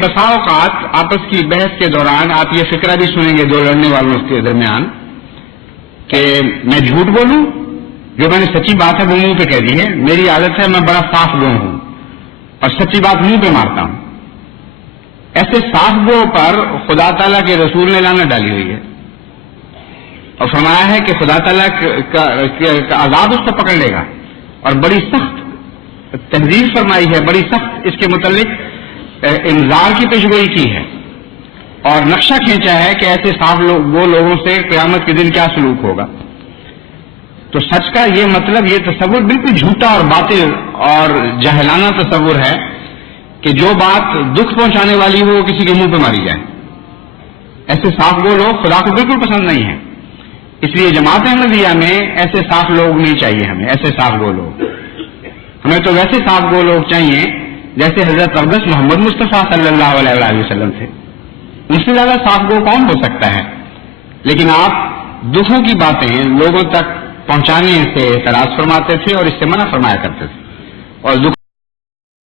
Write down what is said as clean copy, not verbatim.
بسا اوقات آپس کی بحث کے دوران آپ یہ فکرہ بھی سنیں گے دو لڑنے والوں کے درمیان کہ میں جھوٹ بولوں، جو میں نے سچی بات ہے وہ منہ پہ کہہ دی ہے، میری عادت ہے میں بڑا صاف گو ہوں اور سچی بات منہ پہ مارتا ہوں۔ ایسے صاف گو پر خدا تعالیٰ کے رسول نے لعنت ڈالی ہوئی ہے اور فرمایا ہے کہ خدا تعالیٰ کا عذاب اس کو پکڑ لے گا، اور بڑی سخت تحذیر فرمائی ہے، بڑی سخت اس کے متعلق انذار کی پیشگوئی کی ہے اور نقشہ کھینچا ہے کہ ایسے صاف وہ لوگوں سے قیامت کے دن کیا سلوک ہوگا۔ تو سچ کا یہ مطلب، یہ تصور بالکل جھوٹا اور باطل اور جاہلانہ تصور ہے کہ جو بات دکھ پہنچانے والی ہو وہ کسی کے منہ پہ ماری جائے۔ ایسے صاف وہ لوگ خدا کو بالکل پسند نہیں ہیں، اس لیے جماعت احمدیہ میں ایسے صاف لوگ نہیں چاہیے ہمیں، ایسے صاف وہ لوگ۔ ہمیں تو ویسے صاف وہ لوگ چاہیے جیسے حضرت اقدس محمد مصطفیٰ صلی اللہ علیہ وسلم تھے، ان سے زیادہ صاف گو کون ہو سکتا ہے؟ لیکن آپ دکھوں کی باتیں لوگوں تک پہنچانے سے اعتراض فرماتے تھے اور اس سے منع فرمایا کرتے تھے، اور دکھ